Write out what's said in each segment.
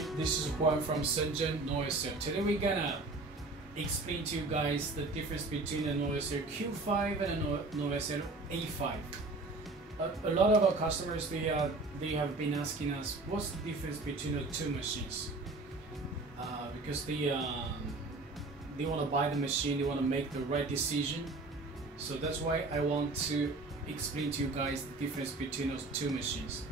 everybody, this is Juan from Shenzhen Novecel. Today we're gonna explain to you guys the difference between a Novecel Q5 and a Novecel A5. A lot of our customers, they have been asking us what's the difference between the two machines, because they want to buy the machine, they want to make the right decision. So that's why I want to explain to you guys the difference between those two machines.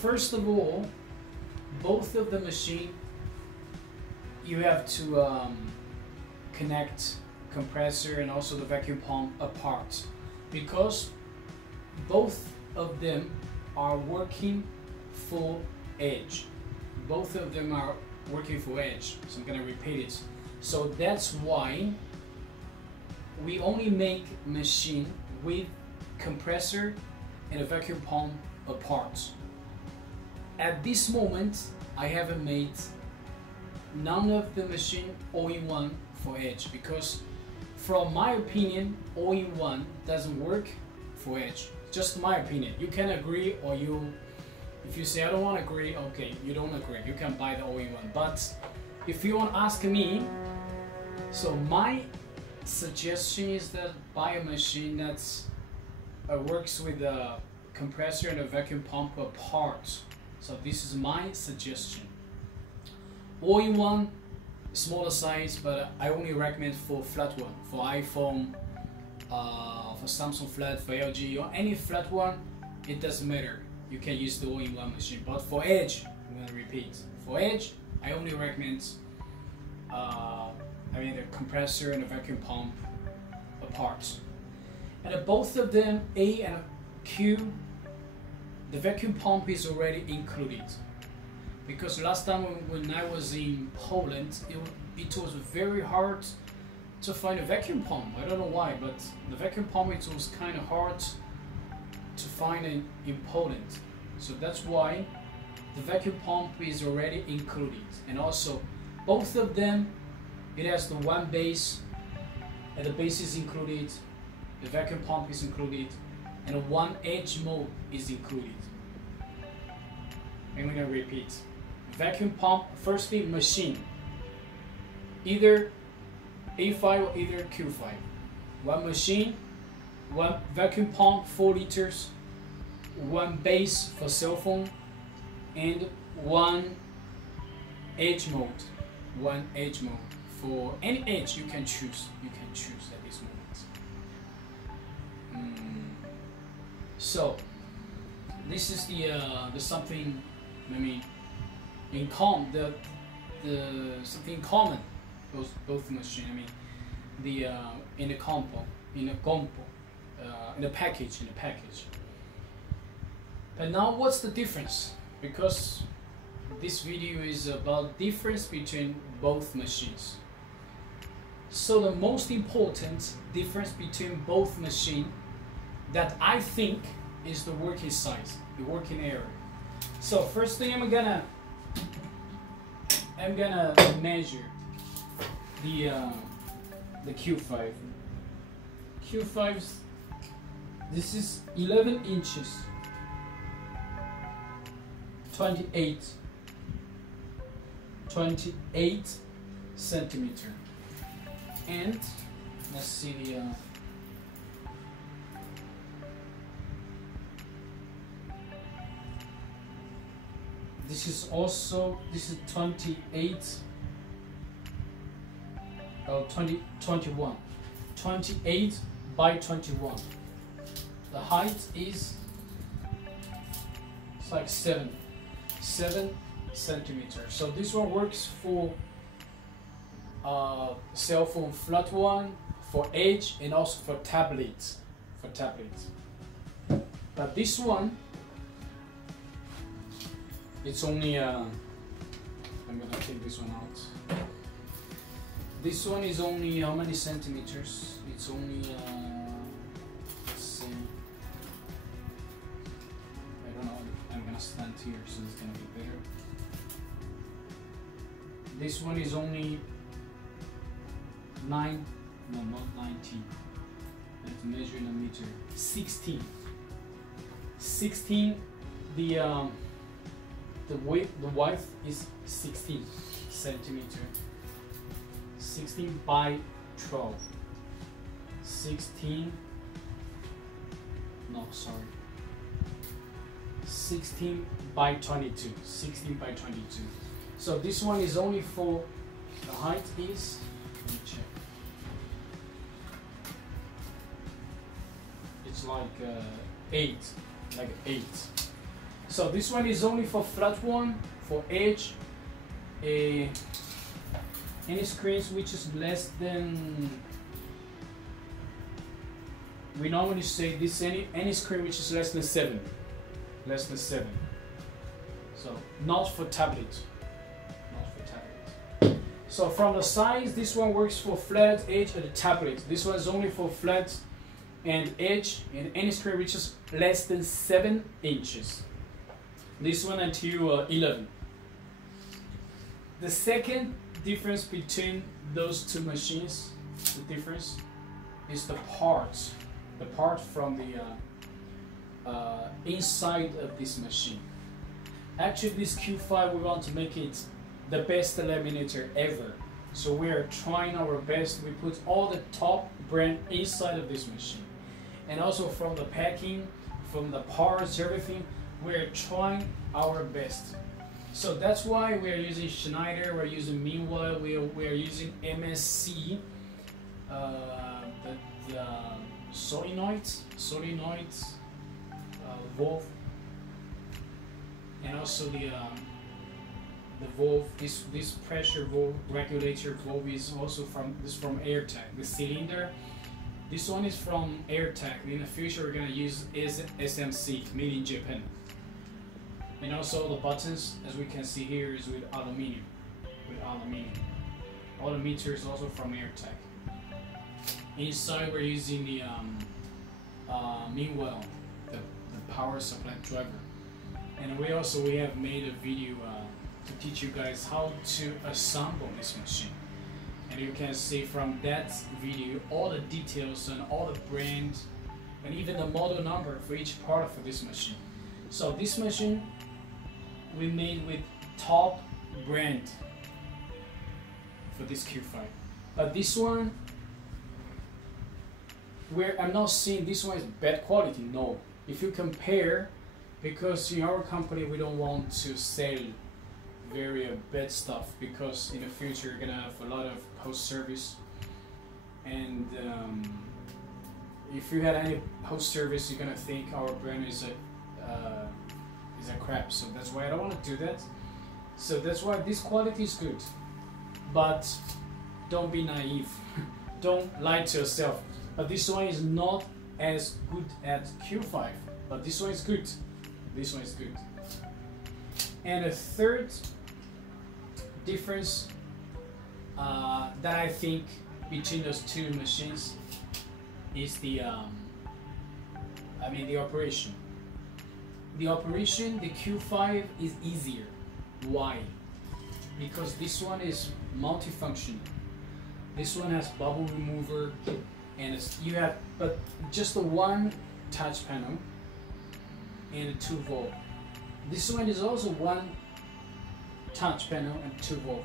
First of all, both of the machine, you have to connect compressor and also the vacuum pump apart, because both of them are working for edge. Both of them are working for edge. So I'm gonna repeat it. So that's why we only make machine with compressor and a vacuum pump apart. At this moment, I haven't made none of the machine all-in-one for edge, because from my opinion, all-in-one doesn't work for edge. Just my opinion. You can agree, or if you say I don't want to agree, okay, you don't agree. You can buy the all-in-one. But if you want to ask me, so my suggestion is that buy a machine that works with a compressor and a vacuum pump apart. So this is my suggestion. All-in-one, smaller size, but I only recommend for flat one, for iPhone, for Samsung flat, for LG, or any flat one, it doesn't matter. You can use the all-in-one machine. But for edge, I'm gonna repeat. For edge, I only recommend the compressor and the vacuum pump apart. And both of them, A and Q, the vacuum pump is already included. Because last time when I was in Poland, it was very hard to find a vacuum pump. I don't know why, but the vacuum pump, it was kind of hard to find in Poland. So that's why the vacuum pump is already included. And also, both of them, it has the one base, and the base is included, the vacuum pump is included, and one edge mode is included. I'm gonna repeat. Vacuum pump, firstly machine, either A5 or either Q5. One machine, one vacuum pump, 4 liters, one base for cell phone, and one edge mode. One edge mode. For any edge you can choose. You can choose at this moment. So this is the something, I mean, in common, the something in common, both machine. I mean, in the package. But now, what's the difference? Because this video is about difference between both machines. So the most important difference between both machines that I think is the working size, the working area. So first thing I'm gonna measure the Q5. Q5's, this is 11 inches, 28 centimeter. And let's see this is 28, 21, 28 by 21. The height is, it's like 7 centimeters. So this one works for cell phone flat one, for edge, and also for tablets. But this one, it's only I'm gonna take this one out. This one is only how many centimeters? It's only let's see, I don't know, I'm gonna stand here so it's gonna be better. This one is only 9, no, not 19. I have to measure in a meter. 16. 16. The width is 16 centimeter. 16 by 12. 16. No, sorry. 16 by 22. 16 by 22. So this one is only for the height is. Let me check. It's like 8, like 8. So this one is only for flat one, for edge, any screens which is less than. We normally say this any screen which is less than 7, less than 7. So not for tablet, not for tablet. So from the size, this one works for flat, edge, and the tablet. This one is only for flat and edge and any screen which is less than 7 inches. This one until 11. The second difference between those two machines, the difference is the parts. The part from the inside of this machine. Actually, this Q5 we want to make it the best laminator ever. So we are trying our best. We put all the top brand inside of this machine. And also from the packing, from the parts, everything, we're trying our best. So that's why we're using Schneider, we're using Meanwhile, we're using MSC, the solenoids, valve, and also the valve. This pressure valve regulator valve is also from AirTech. The cylinder, this one is from AirTech. In the future, we're gonna use SMC, made in Japan. And also the buttons, as we can see here, is with aluminium. All the meters also from AirTech. Inside we're using the Meanwhile, the power supply driver. And we have made a video to teach you guys how to assemble this machine. And you can see from that video all the details and all the brands and even the model number for each part for this machine. So this machine we made with top brand for this Q5. But this one, where I'm not saying this one is bad quality, no. If you compare, because in our company we don't want to sell very bad stuff, because in the future you're gonna have a lot of post service, and if you had any post service, you're gonna think our brand is a crap. So that's why I don't want to do that. So that's why this quality is good, but don't be naive. Don't lie to yourself. But this one is not as good as Q5, but this one is good. This one is good. And the third difference that I think between those two machines is the operation. The operation, the Q5 is easier. Why? Because this one is multifunction. This one has bubble remover, and you have but just the one touch panel and a 2 volt. This one is also one touch panel and 2 volt,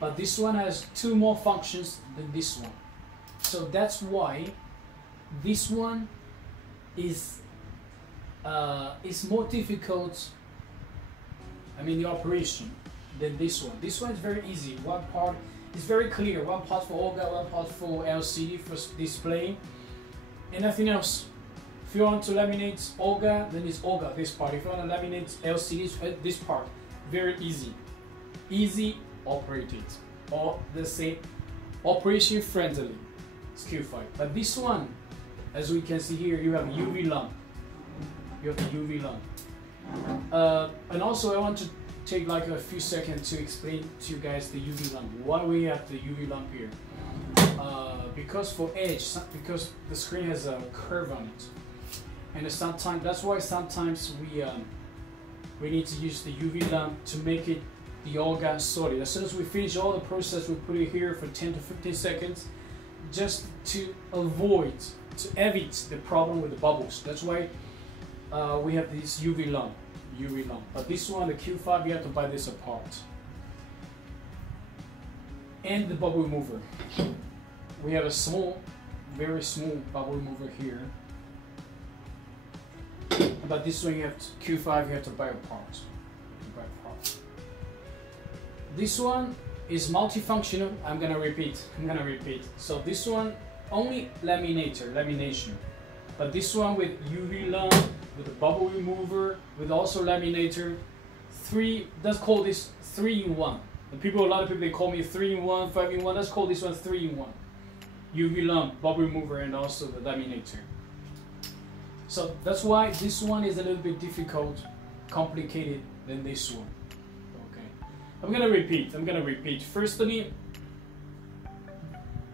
but this one has 2 more functions than this one. So that's why this one is more difficult, the operation, than this one. This one is very easy. One part is very clear. One part for Olga, one part for LCD for display, and nothing else. If you want to laminate Olga, then it's Olga, this part. If you want to laminate LCD, this part. Very easy. Easy operated. Or let's say operation friendly. It's Q5. But this one, as we can see here, you have UV lamp. You have the UV lamp. And also I want to take like a few seconds to explain to you guys the UV lamp. Why we have the UV lamp here? Because for edge, because the screen has a curve on it. And sometimes that's why sometimes we need to use the UV lamp to make it the Olga solid. As soon as we finish all the process, we put it here for 10 to 15 seconds, just to evit the problem with the bubbles. That's why we have this UV lamp. UV lamp. But this one, the Q5, you have to buy this apart. And the bubble remover. We have a small, very small bubble remover here. But this one, you have to, Q5, you have to buy apart. This one is multifunctional. I'm gonna repeat. So this one only lamination. But this one with UV lamp, with a bubble remover, with also laminator, let's call this 3-in-1. A lot of people, they call me 3-in-1, 5-in-1. Let's call this one 3-in-1. UV lamp, bubble remover, and also the laminator. So that's why this one is a little bit difficult, complicated than this one. Okay. I'm gonna repeat. Firstly,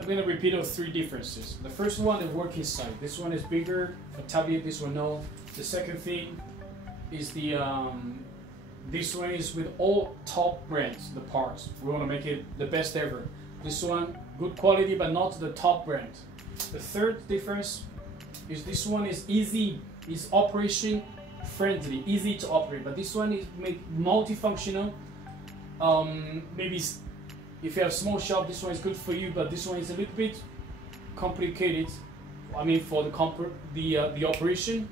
I'm gonna repeat of 3 differences. The first one, the working size. This one is bigger for tablet. This one no. The second thing is the this one is with all top brands, the parts. We want to make it the best ever. This one, good quality, but not the top brand. The third difference is this one is easy, is operation friendly, easy to operate. But this one is multifunctional. Maybe if you have a small shop, this one is good for you, but this one is a little bit complicated. I mean, for the operation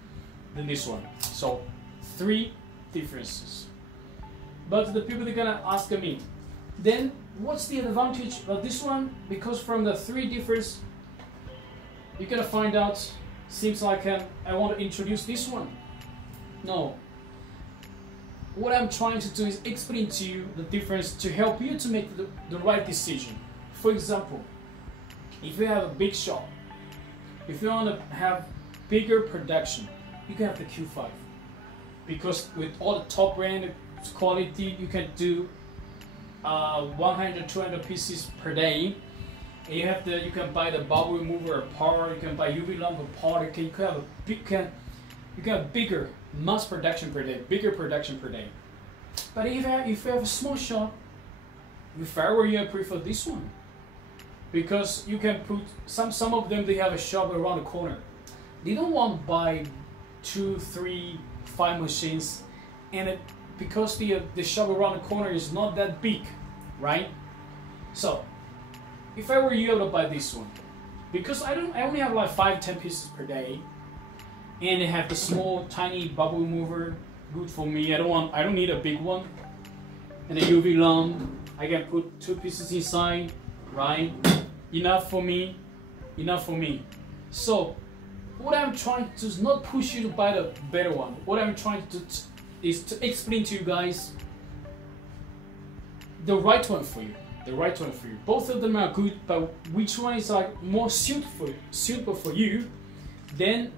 than this one. So 3 differences. But the people, they're gonna ask me, then what's the advantage of this one? Because from the 3 differences, you're gonna find out, seems like I want to introduce this one. No. What I'm trying to do is explain to you the difference to help you to make the right decision. For example, if you have a big shop, if you want to have bigger production, you can have the Q5. Because with all the top brand quality, you can do 100, 200 pieces per day. And you can buy the bubble remover apart, you can buy UV lamp apart, you can have bigger mass production per day, bigger production per day. But if you have a small shop, if I were you, I prefer this one. Because you can put, some of them, they have a shop around the corner. They don't want to buy 2, 3, 5 machines, and because the shop around the corner is not that big, right? So if I were you, I would buy this one, because I only have like 5-10 pieces per day, and they have the small tiny bubble remover, good for me. I don't need a big one, and a UV lamp, I can put 2 pieces inside, right? Enough for me. So what I'm trying to do is not push you to buy the better one. What I'm trying to do is to explain to you guys the right one for you. Both of them are good, but which one is like more suitable for you? Then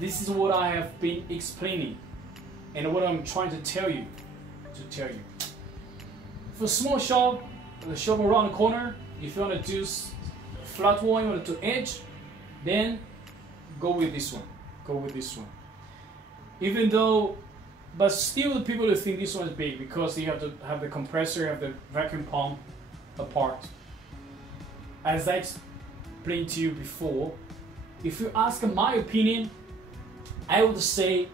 this is what I have been explaining, and what I'm trying to tell you. For small shop, the shop around the corner, if you want to do flat one, you want to do edge, then go with this one. Even though, but still the people who think this one is big, because you have to have the compressor, have the vacuum pump apart. As I explained to you before, if you ask my opinion, I would say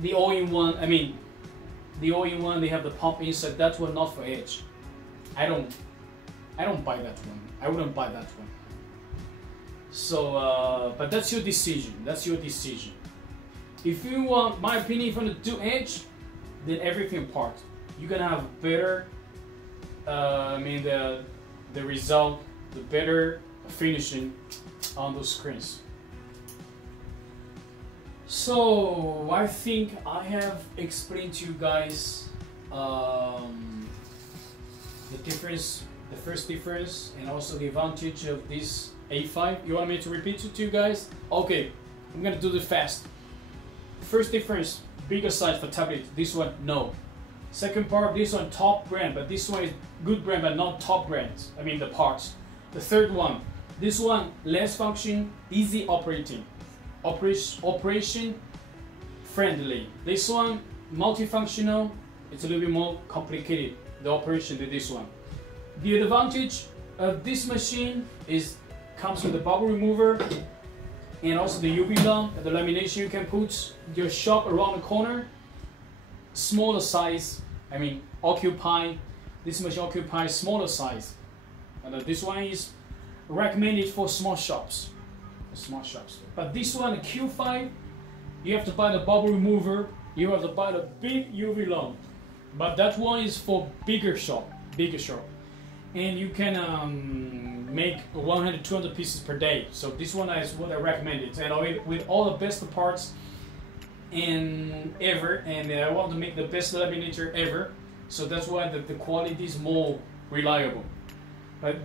the all-in-one, they have the pump inside, that one not for edge. I don't buy that one. I wouldn't buy that one. So, but that's your decision. If you want, my opinion, if you want to do edge, then everything apart. You're gonna have better, the result, the better finishing on those screens. So I think I have explained to you guys the difference, the first difference, and also the advantage of this A5. You want me to repeat it to you guys? Okay, I'm gonna do it fast. First difference, bigger size for tablet. This one, no. Second part, this one top brand, but this one is good brand, but not top brand. The parts. The third one, this one less function, easy operating, operation friendly. This one multifunctional. It's a little bit more complicated, the operation than this one. The advantage of this machine is comes with a bubble remover, and also the UV lamp, the lamination you can put your shop around the corner, smaller size. I mean, this machine occupies smaller size, and this one is recommended for small shops. But this one, the Q5, you have to buy the bubble remover. You have to buy the big UV lamp. But that one is for bigger shop, and you can make 100, 200 pieces per day. So this one is what I recommend. And with all the best parts ever, and I want to make the best laminator ever. So that's why the quality is more reliable. But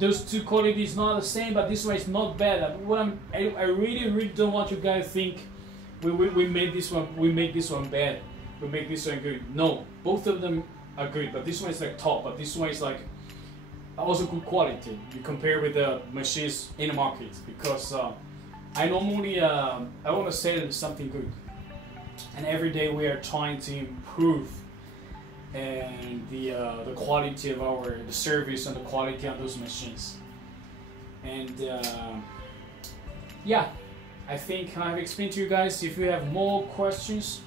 those two qualities not the same, but this one is not bad. I really don't want you guys to think we make this one bad. We make this one good. No, both of them are good, but this one is like top, but this one is like also good quality. You compare with the machines in the market, because I normally I want to sell something good, and every day we are trying to improve and the quality of the service and the quality on those machines. And yeah, I think I've explained to you guys. If you have more questions,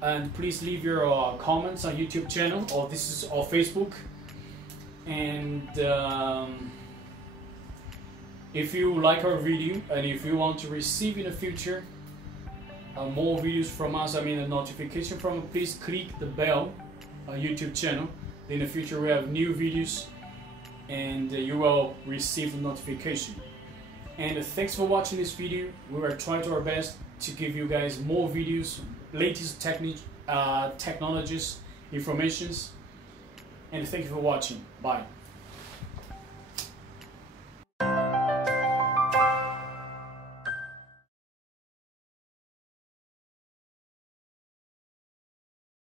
and please leave your comments on YouTube channel, or this is or Facebook. And if you like our video, and if you want to receive in the future more videos from us, I mean a notification from, please click the bell on YouTube channel. In the future we have new videos, and you will receive the notification. And thanks for watching this video. We are trying our best to give you guys more videos, latest technologies, informations, and thank you for watching. Bye.